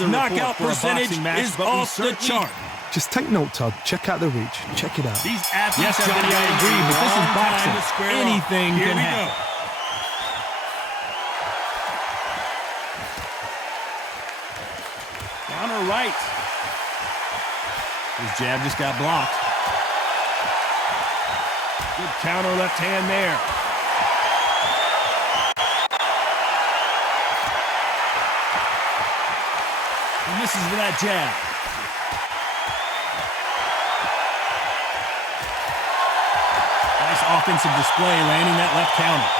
knockout percentage is off the chart. Just take note, Todd. Check out the reach. Check it out. These athletes have been I agree, but this is boxing. Anything can happen. Counter right. His jab just got blocked. Good counter left hand there. He misses with that jab. Nice offensive display, landing that left counter.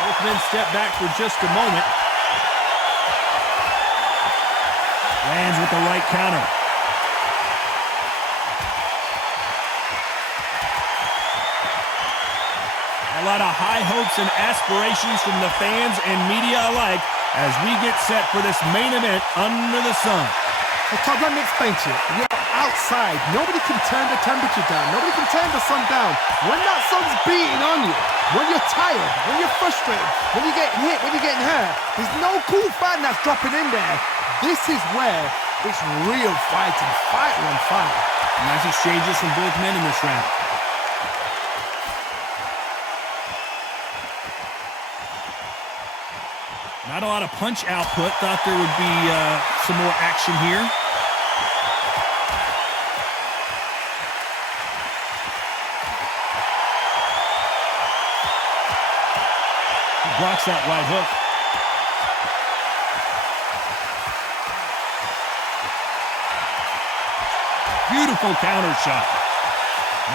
Both men step back for just a moment. Lands with the right counter. A lot of high hopes and aspirations from the fans and media alike as we get set for this main event under the sun. Well, Todd, let me explain to you. You're outside. Nobody can turn the temperature down. Nobody can turn the sun down. When that sun's beating on you, when you're tired, when you're frustrated, when you're getting hit, when you're getting hurt, there's no cool fan that's dropping in there. This is where it's real fighting. Fight on fight. Nice exchanges from both men in this round. Not a lot of punch output. Thought there would be some more action here. He blocks that right hook. Beautiful counter shot.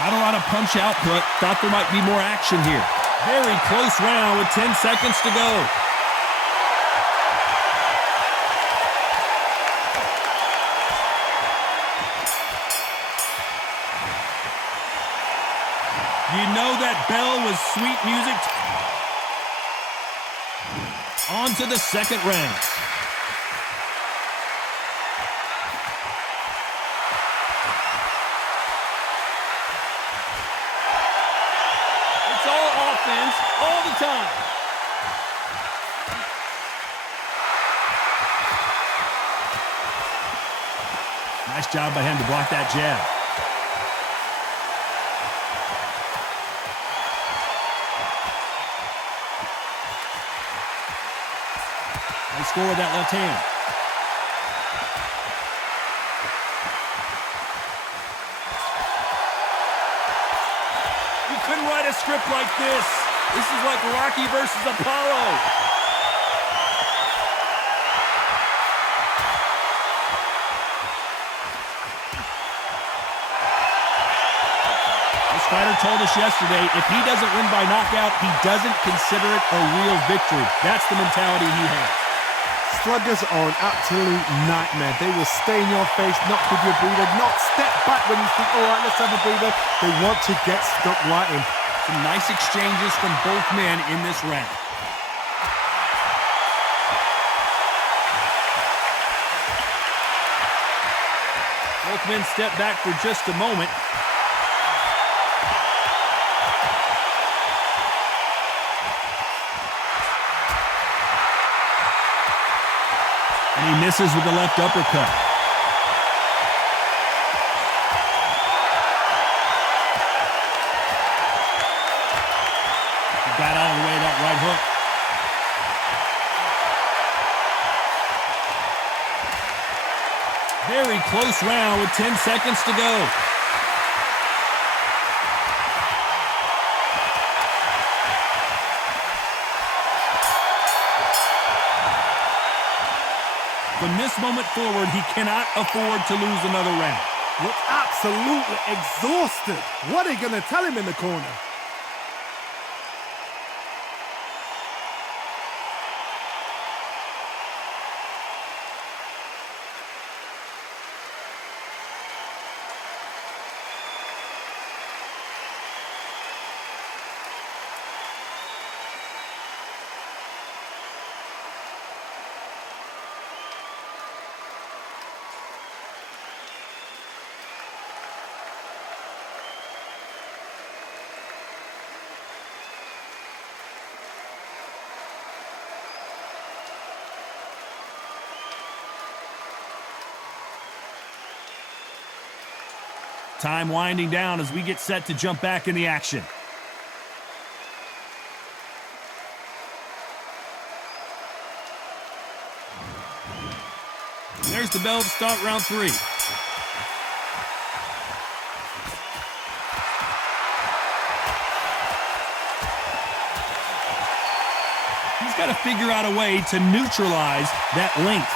Not a lot of punch output. Thought there might be more action here. Very close round with 10 seconds to go. You know that bell was sweet music. On to the second round. It's all offense all the time. Nice job by him to block that jab. Score with that left hand. You couldn't write a script like this. This is like Rocky versus Apollo. This fighter told us yesterday, if he doesn't win by knockout, he doesn't consider it a real victory. That's the mentality he has. Sluggers are an absolute nightmare. They will stay in your face, not give you a breather, not step back when you think, all right, let's have a breather. They want to get stuck right in. Some nice exchanges from both men in this round. Both men step back for just a moment. And he misses with the left uppercut. He got out of the way of that right hook. Very close round with 10 seconds to go. From this moment forward, he cannot afford to lose another round. Looks absolutely exhausted. What are you going to tell him in the corner? Time winding down as we get set to jump back in the action. There's the bell to start round 3. He's got to figure out a way to neutralize that length.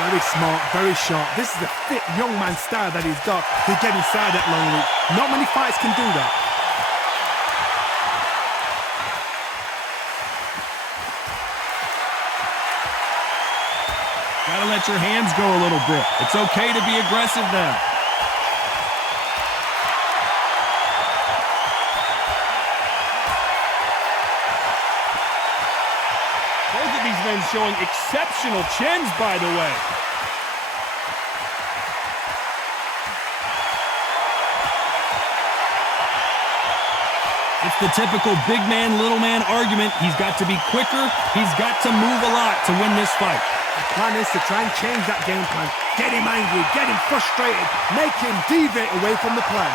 Very smart, very sharp. This is a fit young man style that he's got to get inside that long reach. Not many fights can do that. Gotta let your hands go a little bit. It's okay to be aggressive now. Both of these men showing exceptional chins, by the way. It's the typical big man, little man argument. He's got to be quicker. He's got to move a lot to win this fight. The plan is to try and change that game plan. Get him angry, get him frustrated, make him deviate away from the plan.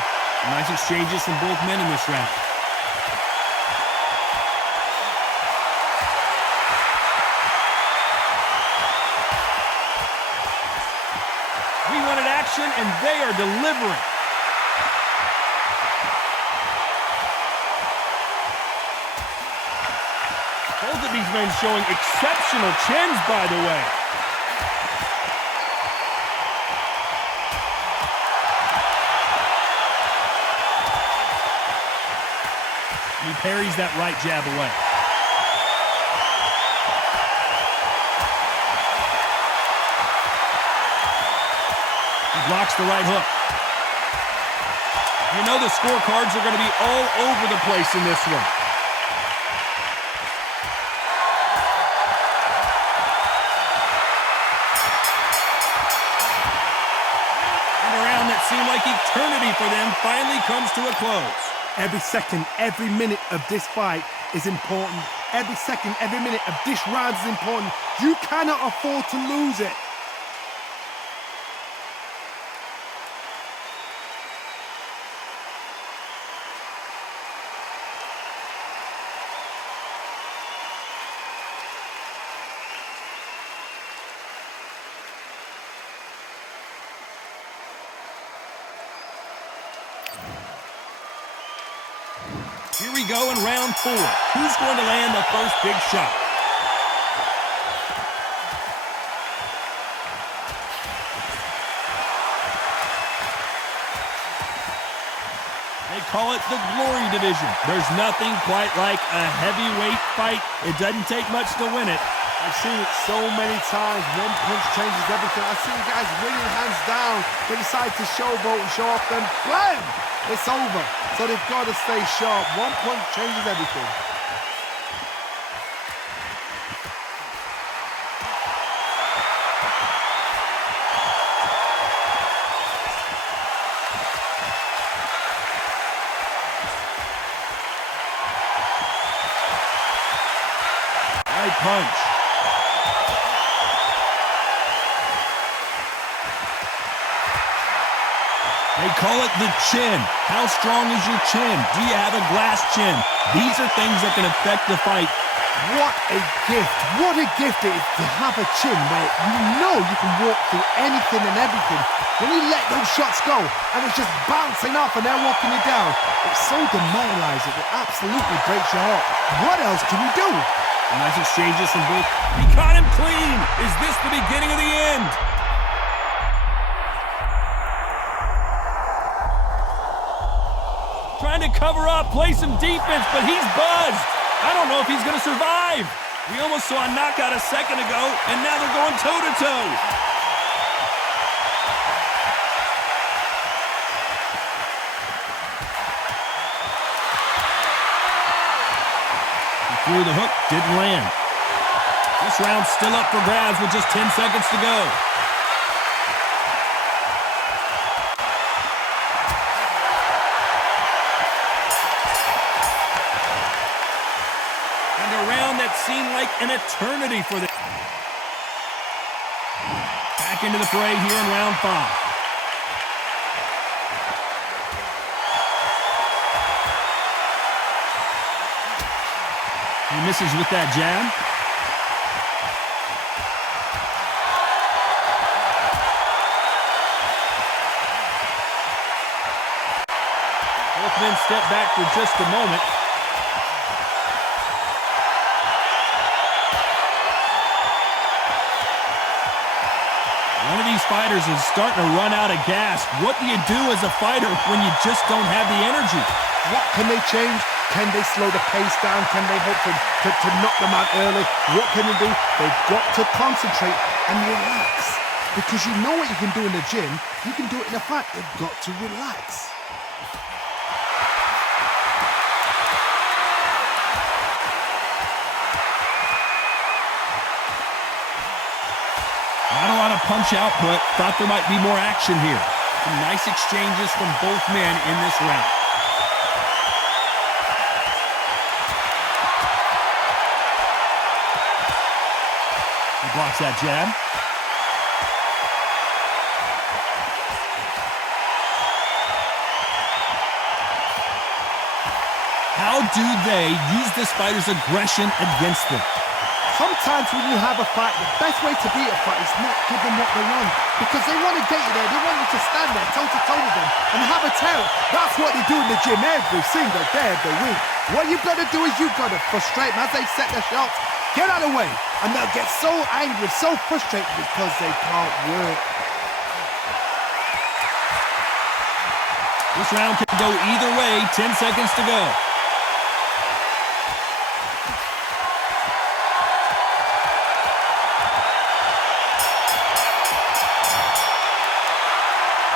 Nice exchanges from both men in this round. We wanted action, and they are delivering. Both of these men showing exceptional chins, by the way. He parries that right jab away. He blocks the right hook. You know the scorecards are going to be all over the place in this one. Seemed like eternity for them finally comes to a close. Every second, every minute of this fight is important. Every second, every minute of this round is important. You cannot afford to lose it. Here we go in round 4. Who's going to land the first big shot? They call it the glory division. There's nothing quite like a heavyweight fight. It doesn't take much to win it. I've seen it so many times. One punch changes everything. I've seen guys winning hands down. They decide to showboat and show off them. Blam! It's over. So they've got to stay sharp. One punch changes everything. Right punch. They call it the chin. How strong is your chin? Do you have a glass chin? These are things that can affect the fight. What a gift. What a gift it is to have a chin where you know you can walk through anything and everything. When you let those shots go and it's just bouncing off and they're walking you down, it's so demoralizing. It absolutely breaks your heart. What else can you do? Nice exchanges from both. He caught him clean. Is this the beginning of the end? Trying to cover up, play some defense, but he's buzzed. I don't know if he's going to survive. We almost saw a knockout a second ago, and now they're going toe-to-toe. He threw the hook, didn't land. This round's still up for grabs with just 10 seconds to go. Seemed like an eternity for them. Back into the fray here in round 5. He misses with that jab. Both men step back for just a moment. One of these fighters is starting to run out of gas. What do you do as a fighter when you just don't have the energy? What can they change? Can they slow the pace down? Can they hope to knock them out early? What can they do? They've got to concentrate and relax. Because you know what you can do in the gym, you can do it in a fight. They've got to relax. Not a lot of punch output. Thought there might be more action here. Some nice exchanges from both men in this round. He blocks that jab. How do they use this fighter's aggression against them? Sometimes when you have a fight, the best way to beat a fight is not give them what they want. Because they want to get you there. They want you to stand there toe-to-toe with them and have a terror. That's what they do in the gym every single day of the week. What you've got to do is you've got to frustrate them as they set their shots. Get out of the way. And they'll get so angry, so frustrated because they can't work. This round can go either way. 10 seconds to go.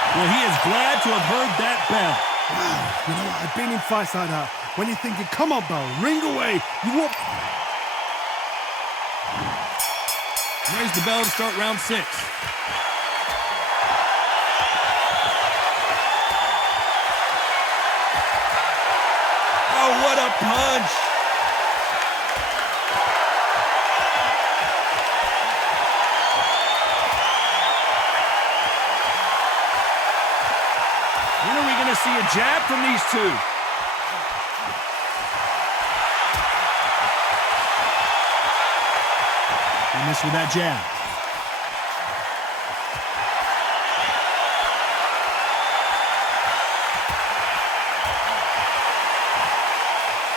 Well, he is glad to have heard that bell. Wow, you know what? I've been in fights like that. When you're thinking, come on, bell, ring away. You won't. There's the bell to start round 6. Oh, what a punch! When are we going to see a jab from these two? He missed with that jab.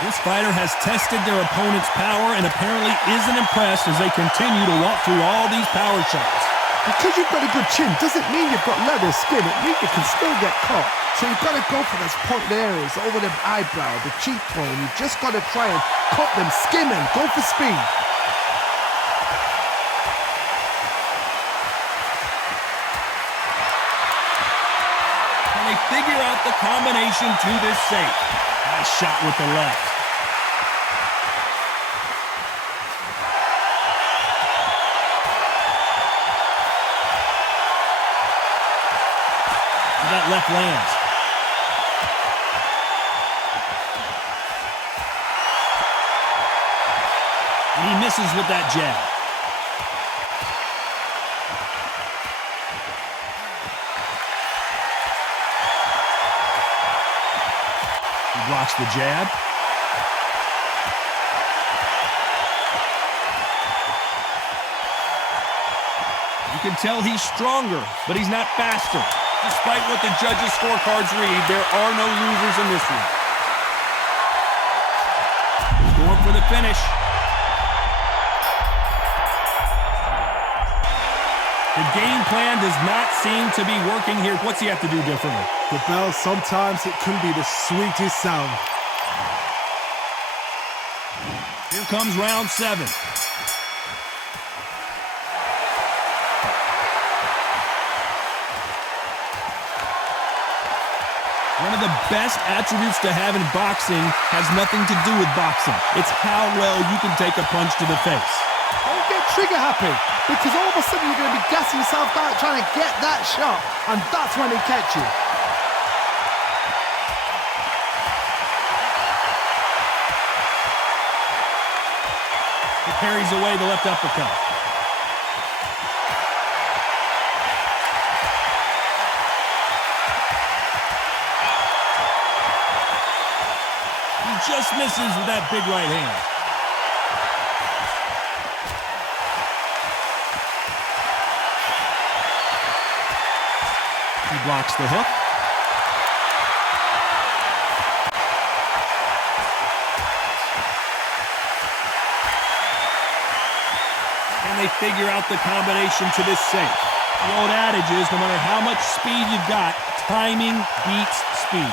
This fighter has tested their opponent's power and apparently isn't impressed as they continue to walk through all these power shots. Because you've got a good chin doesn't mean you've got leather skin. It means you can still get caught. So you've got to go for those pointed areas over the eyebrow, the cheekbone. You've just got to try and cut them, skim them, go for speed. Can they figure out the combination to this safe? Nice shot with the left. That left lands. And he misses with that jab. He blocks the jab. You can tell he's stronger, but he's not faster. Despite what the judges' scorecards read, there are no losers in this one. He's going for the finish. The game plan does not seem to be working here. What's he have to do differently? The bell, sometimes it can be the sweetest sound. Here comes round 7. One of the best attributes to have in boxing has nothing to do with boxing. It's how well you can take a punch to the face. Don't get trigger happy, because all of a sudden you're going to be gassing yourself out trying to get that shot, and that's when they catch you. He parries away the left uppercut. Just misses with that big right hand. He blocks the hook. And they figure out the combination to this save. The old adage is, no matter how much speed you've got, timing beats speed.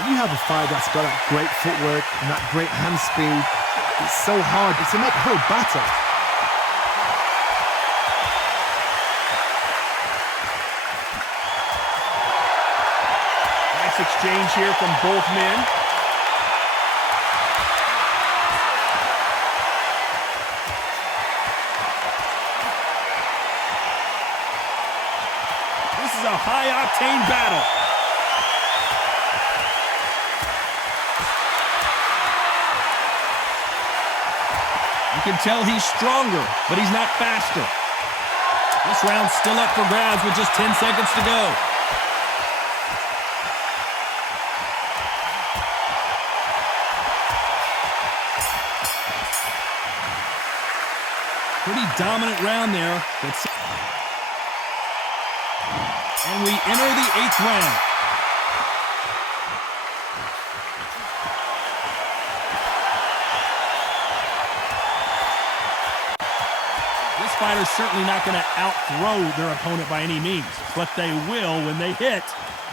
When you have a fighter that's got that great footwork and that great hand speed, it's so hard. It's an uphill battle. Nice exchange here from both men. This is a high-octane battle. You can tell he's stronger, but he's not faster. This round's still up for grabs with just 10 seconds to go. Pretty dominant round there. And we enter the 8th round. This fighter's certainly not going to out-throw their opponent by any means, but they will, when they hit,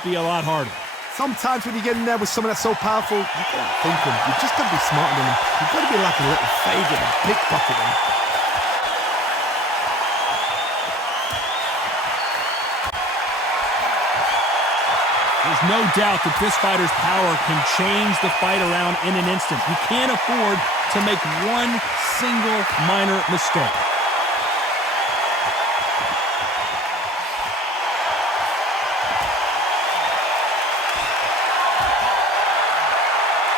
be a lot harder. Sometimes when you get in there with someone that's so powerful, you can't think him. You just got to be smarter than him. You've got to be like a little faggot and pickpocket him. There's no doubt that this fighter's power can change the fight around in an instant. You can't afford to make one single minor mistake.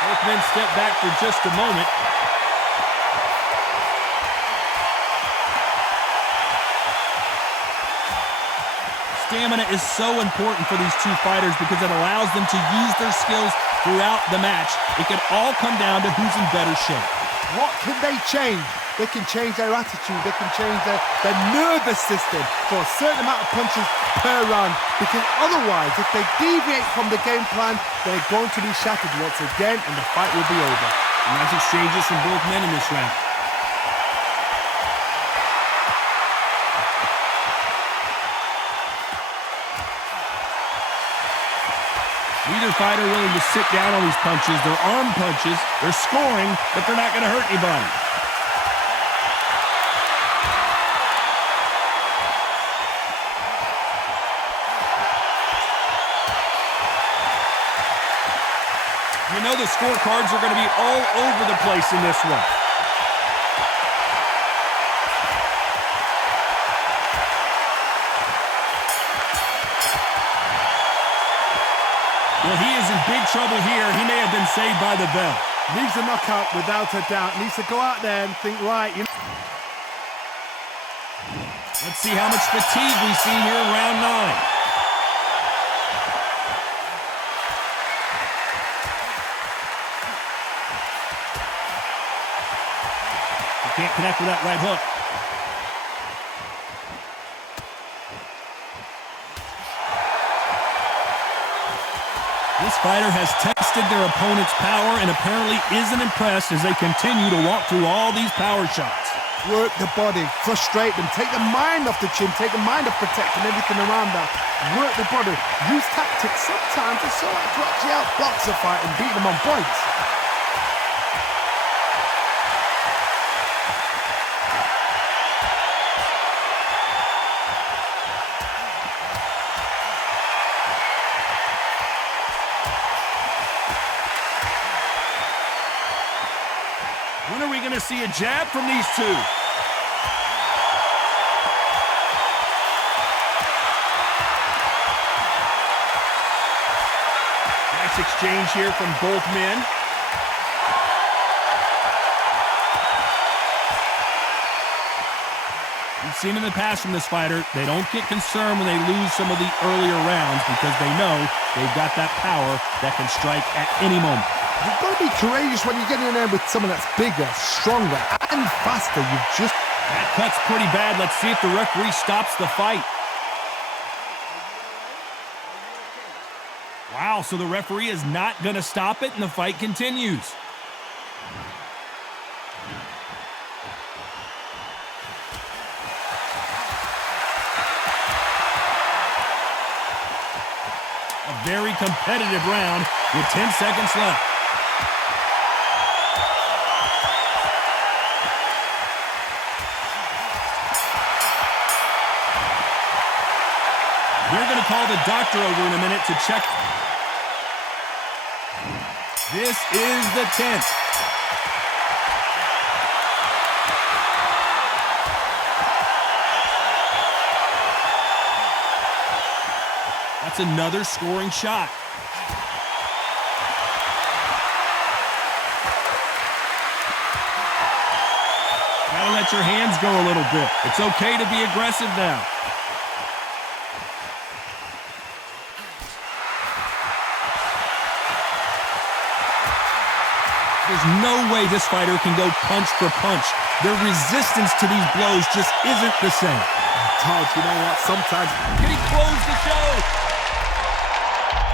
Both men step back for just a moment. Stamina is so important for these two fighters because it allows them to use their skills throughout the match. It can all come down to who's in better shape. What can they change? They can change their attitude. They can change their nervous system for a certain amount of punches per round. Because otherwise, if they deviate from the game plan, they're going to be shattered once again and the fight will be over. Nice exchanges from both men in this round. Neither fighter willing to sit down on these punches. They're arm punches. They're scoring, but they're not going to hurt anybody. You know the scorecards are going to be all over the place in this one. Well, he is in big trouble here. He may have been saved by the bell. Needs a knockout without a doubt. Needs to go out there and think, right, you know. Let's see how much fatigue we see here in round 9. Can't connect with that right hook. This fighter has tested their opponent's power and apparently isn't impressed as they continue to walk through all these power shots. Work the body, frustrate them, take the mind off the chin, take the mind off protecting everything around that. Work the body, use tactics sometimes to actually outbox a fight and beat them on points. When are we going to see a jab from these two? Nice exchange here from both men. We've seen in the past from this fighter, they don't get concerned when they lose some of the earlier rounds because they know they've got that power that can strike at any moment. You've got to be courageous when you get in there with someone that's bigger, stronger, and faster. That cut's pretty bad. Let's see if the referee stops the fight. Wow, so the referee is not going to stop it, and the fight continues. A very competitive round with 10 seconds left. They're going to call the doctor over in a minute to check. This is the 10th. That's another scoring shot. Gotta let your hands go a little bit. It's okay to be aggressive now. There's no way this fighter can go punch for punch. Their resistance to these blows just isn't the same. Todd, you know what? Sometimes... Can he close the show?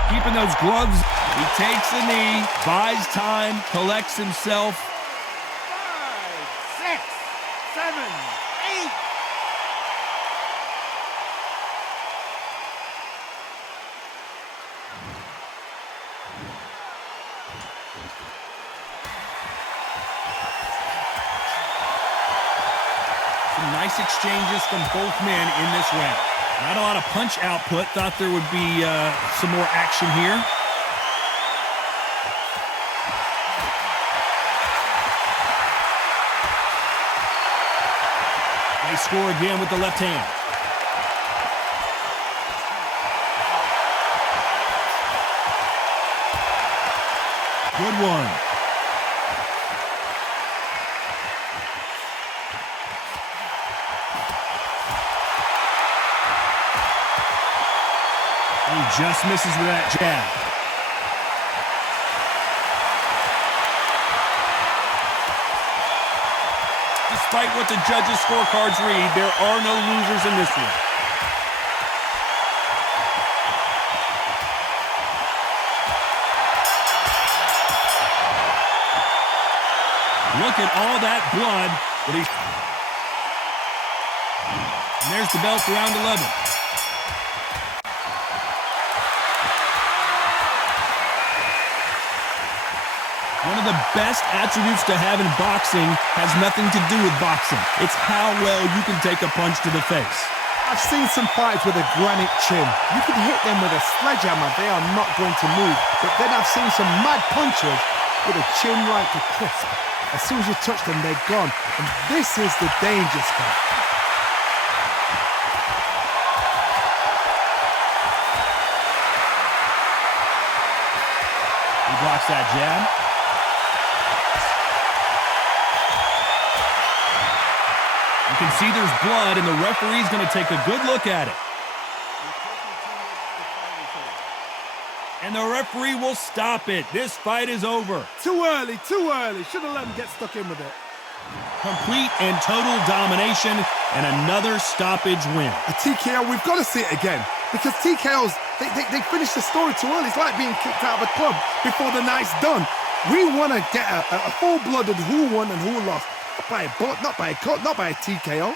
Keeping those gloves. He takes a knee, buys time, collects himself. 5, 6, 7, 8. Some nice exchanges from both men in this round. Not a lot of punch output. Thought there would be some more action here. They score again with the left hand. Good one. He just misses with that jab. Despite what the judges' scorecards read, there are no losers in this one. Look at all that blood that he's... And there's the bell for round 11. One of the best attributes to have in boxing has nothing to do with boxing. It's how well you can take a punch to the face. I've seen some fighters with a granite chin. You can hit them with a sledgehammer, they are not going to move. But then I've seen some mad punchers with a chin like a crisp. As soon as you touch them, they're gone. And this is the danger spot. He blocks that jab. You can see there's blood, and the referee's going to take a good look at it. And the referee will stop it. This fight is over. Too early, too early. Should have let him get stuck in with it. Complete and total domination, and another stoppage win. A TKO, we've got to see it again. Because TKOs, they finish the story too early. It's like being kicked out of a club before the night's done. We want to get a full-blooded who won and who lost. Not by a bullet, not by a cut, not by a TKO.